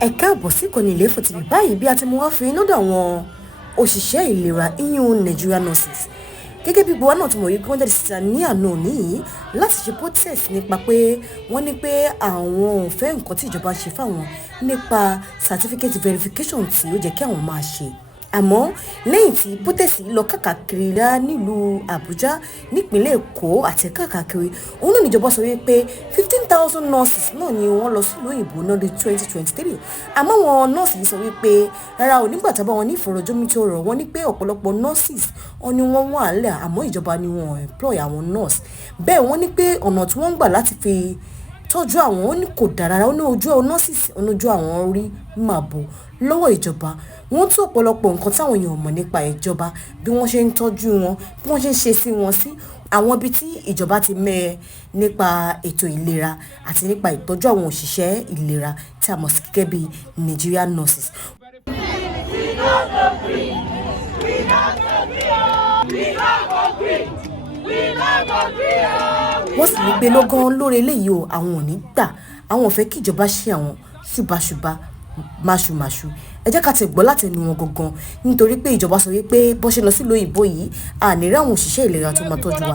Ẹ káàbọ̀ sí ìkànnì Ilé-Ifẹ̀ TV báyìí bí a ti mú wá fún yín lọ́dọ̀ àwọn òṣìṣẹ́ ìlera ìyún Nigerian nurses. Gẹ́gẹ́ bí gbogbo náà ti mọ̀ yìí kí wọ́n jáde síta ní àná òní yìí láti ṣe protest nípa pé wọ́n ní pé àwọn ò fẹ́ nǹkan tí ìjọba ṣe fáwọn nípa certificate verification tí ó jẹ́ kí àwọn máa ṣe. Àmọ́ lẹ́yìn tí protest lọ káàkiri rá nílùú Àbújá nípínlẹ̀ Èkó àti káàkiri òun náà níjọba sọ wípé 15,000 nurses náà ni wọ́n lọ sílùú òyìnbó náà ní 2023. Àmọ́ àwọn nurses yìí sọ wípé rárá ò nígbà tábà wọn ní ìfọ̀rọ̀jomitoro wọ́n ní pé ọ̀pọ̀lọpọ̀ nurses wọn ni wọ́n wà lẹ̀ àmọ́ ìjọba ni wọ́n employ àwọn nurse. Bẹ́ẹ̀ wọ́n ní pé ọ̀nà tí wọ́n ń gbà láti fi tọ́jú àwọn ó ní kò dára ó ní ojú nurses ojú àwọn rí máa bò lọ́wọ́ ìjọba. Wọ́n tún ọ̀pọ̀lọpọ̀ nǹkan táwọn èèyàn mọ̀ nípa ìjọba bí wọ́n ṣe ń tọ́jú wọn bí wọ́n ṣe ń ṣe sí wọn sí àwọn ibi tí ìjọba ti mẹ́ nípa ètò ìlera àti nípa ìtọ́jú àwọn òṣìṣẹ́ ìlera tí a mọ̀ sí gẹ́gẹ́ bí Nigerian nurses. Wọ́n sì ní pé lọ́gán lórí eléyìí o àwọn ò ní gbà àwọn ò fẹ́ kí ìjọba ṣe àwọn ṣùbàṣùbà máṣùmáṣù. Ẹ jẹ́ ká ti gbọ́ láti ẹnu wọn gangan nítorí pé ìjọba sọ wípé bó ṣe lọ sílùú òyìnbó yìí àní rí àwọn òṣìṣẹ́ ìlera tó máa tọ́jú wa.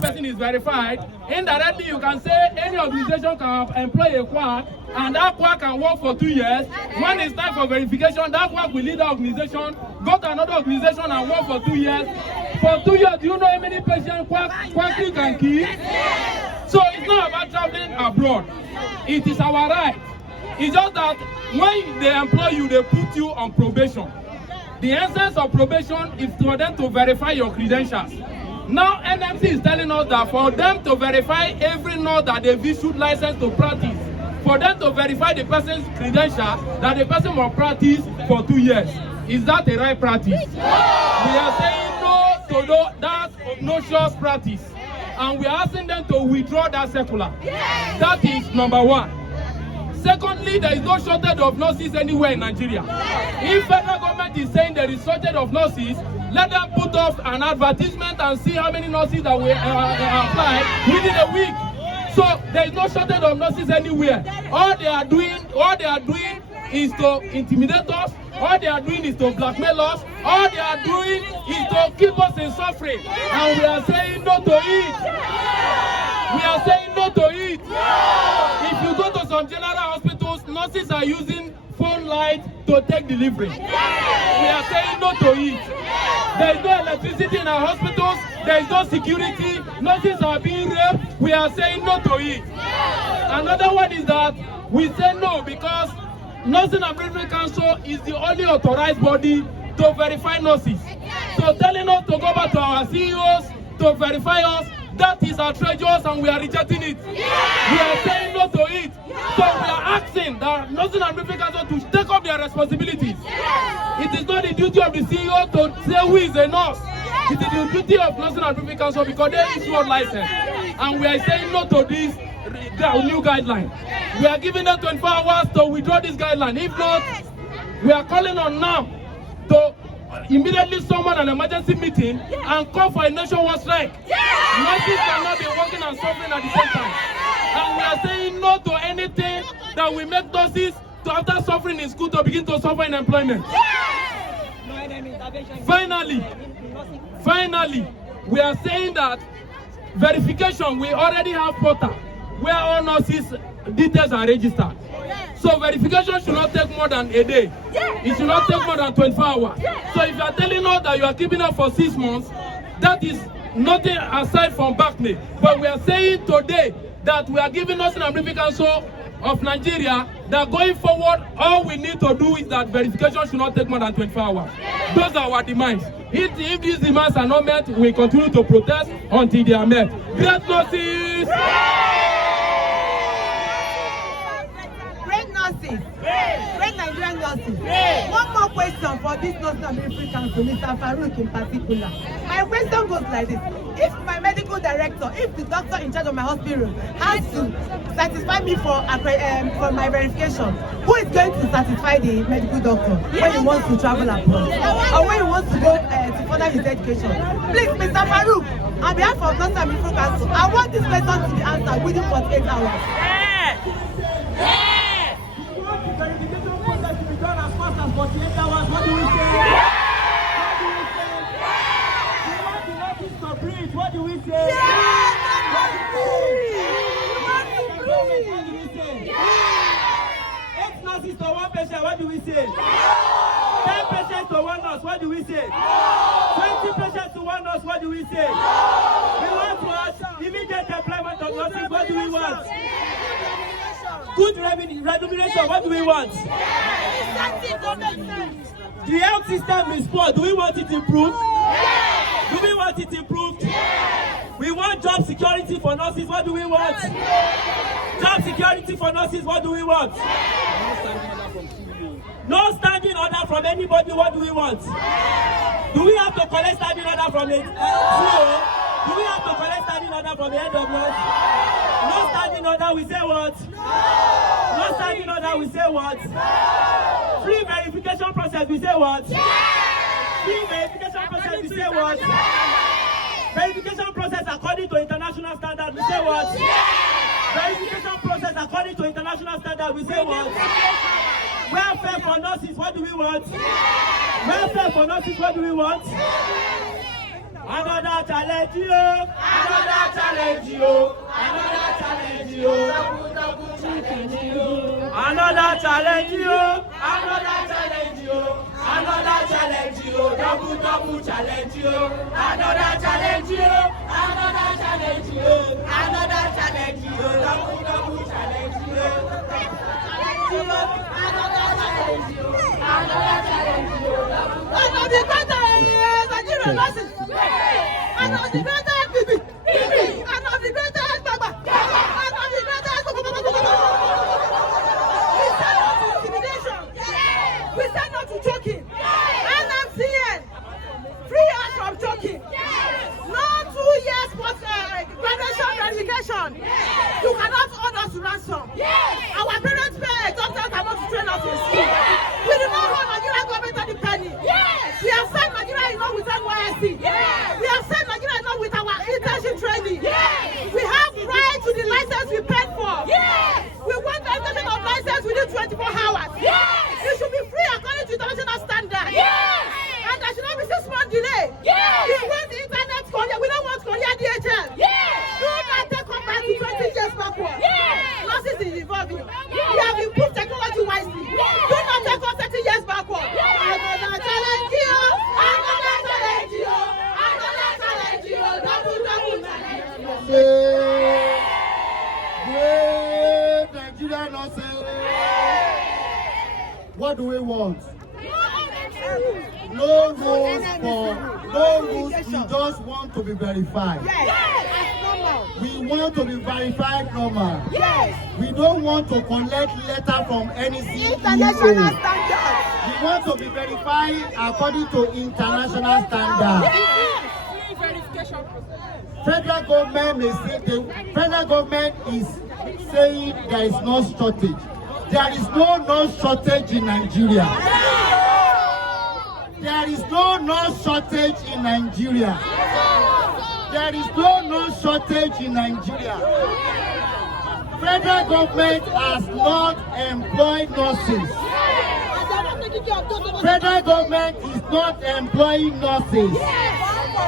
Indirectly, you can say any organization can employ a quack, and that quack can work for 2 years. When it's time for verification, that quack will leave the organization, go to another organization and work for 2 years. For 2 years, do you know how many patients quack you can keep? So it's not about traveling abroad. It is our right. It's just that when they employ you, they put you on probation. The essence of probation is for them to verify your credentials. Now, NMC is telling us that for them to verify every nurse that they've issued license to practice, for them to verify the person's credentials, that the person will practice for 2 years. Is that a right practice? We are saying no to that obnoxious practice. And we are asking them to withdraw that circular. That is number one. Secondly, there is no shortage of nurses anywhere in Nigeria. If federal government is saying there is shortage of nurses, let them put up an advertisement and see how many nurses that will apply within a week. So there is no shortage of nurses anywhere. All they are doing is to intimidate us. All they are doing is to blackmail us. All they are doing is to keep us in suffering. And we are saying no to it. We are saying no to it. If you go to some general hospitals, nurses are using phone lights to take delivery. We are saying no to it. There is no electricity in our hospitals. There is no security. Nurses are being raped. We are saying no to it. Another one is that we say no because Nursing and Midwifery Council is the only authorized body to verify nurses. So telling us to go back to our CEOs to verify us, that is outrageous and we are rejecting it. We are saying no to it. So we are asking the Nursing and Midwifery Council to take up their responsibilities. It is not the duty of the CEO to say who is a nurse. It is the duty of Nursing and Midwifery Council because they issue a license. And we are saying no to this new guideline. We are giving them 24 hours to withdraw this guideline. If not, we are calling on now to immediately summon an emergency meeting and call for a nationwide strike. Nurses cannot be working and suffering at the same time. And we are saying no to anything that will make nurses to after suffering in school to begin to suffer in employment. Finally, we are saying that verification, we already have portal where all nurses details are registered. So verification should not take more than a day. It should not take more than 24 hours. So if you are telling us that you are keeping up for 6 months, that is nothing aside from back pay. But we are saying today that we are giving Nursing and Midwifery Council of Nigeria that going forward, all we need to do is that verification should not take more than 24 hours. Those are our demands. If these demands are not met, we continue to protest until they are met. Great nurses! Great Nigerian nurses. One more question for this Nursing and Midwifery Council, Mr. Farouk in particular. My question goes like this. If my medical director, if the doctor in charge of my hospital has to satisfy me for my verification, who is going to satisfy the medical doctor when he wants to travel abroad or when he wants to go to further his education? Please, Mr. Farouk, on behalf of Nursing and Midwifery Council, I want this question to be answered within 48 hours. nurses to one patient, what do we say? 10 patients to one nurse, what do we say? 20 patients to one nurse, what do we say? We want to ask immediate employment of nurses, what do we want? Good remuneration, what do we want? The health system is poor, do we want it improved? Do we want it improved? We want job security for nurses, what do we want? Job security for nurses, what do we want? No standing order from anybody, what do we want? Do we have to collect standing order from the CEO? Do we have to collect standing order from the head of nurse? No standing order, we say what? No standing order, we say what? Free verification process, we say what? Free verification process, we say what? Verification process according to international standard, we say what? Verification process according to international standard, we say what? Welfare for nurses, what do we want? Welfare for nurses, what do we want? Another challenge, yo. Another challenge, yo. Another challenge, yo. Another challenge, yo. Another challenge, yo. Another challenge, yo. Double challenge, yo. Another challenge, yo. Another challenge, yo. Another challenge, yo. Double challenge, yo. Another challenge, yo. Another challenge, yo. And of the greater Bibi, and of the greater Baba, and of the greater we stand up to intimidation, we stand up to choking, and I'm seeing free us from choking. No 2 years post graduation verification. You cannot hold us to ransom. Our parents pay doctors cannot train us in school. We do not hold Nigeria government any penny. We have sent Nigeria enough with NYSC. We have sent Nigeria enough with our internship training. We have right to the license we paid for. We want the extension of license within 24 hours. It should be free according to international standards. And there should not be 6 months delay. We want the internet Korea. We don't want Korea DHL. Do not take us back to 20 years backward. Nurses is evolving. We have improved technology wisely. Do not take us 30 years backward. Another challenge you. Another challenge you. Another challenge you. Double challenge. Great Nigeria nurses. What do we want? No rules for no rules. We just want to be verified. We want to be verified normal. We don't want to collect letter from any CEO. International standards. We want to be verified according to international standards. Federal government may say the federal government is saying there is no shortage. There is no nurse shortage in Nigeria. There is no nurse shortage in Nigeria. There is no nurse shortage in Nigeria. Federal government has not employed nurses. Federal government is not employing nurses.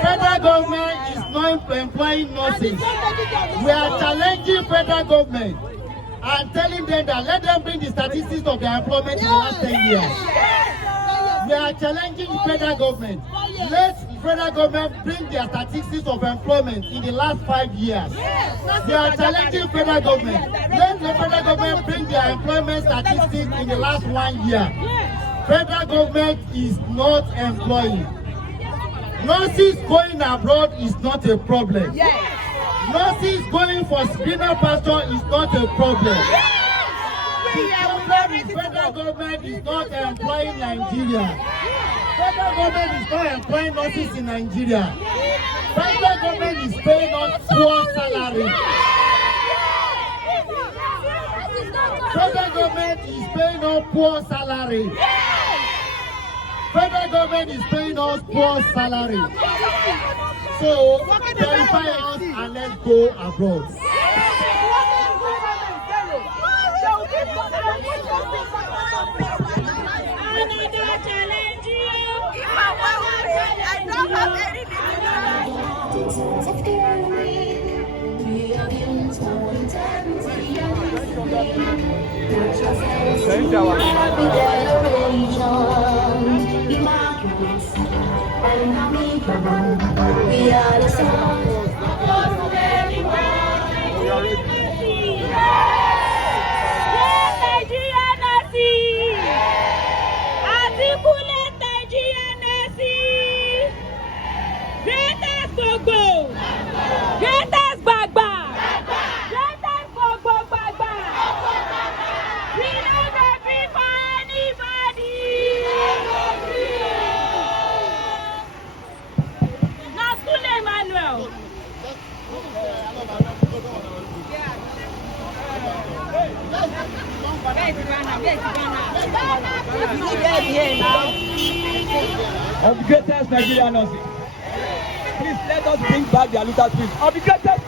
Federal government is not employing nurses. We are challenging federal government and telling them that let them bring the statistics of their employment in the last 10 years. We are challenging the federal government. Let the federal government bring their statistics of employment in the last 5 years. We are challenging federal government. Let the federal government bring their employment statistics in the last 1 year. Federal government is not employing. Nurses going abroad is not a problem. Nurses going for greener pasture is not a problem. The problem is federal government is not employing Nigeria. Federal government is not employing nurses in Nigeria. Federal government is paying us poor salary. Federal government is paying us poor salary. Federal government is paying us poor salary. So verify us and let's go abroad. We are the sons. Of the greatest Nigerian nursing. Please let us bring back the Aluta Street. Of the greatest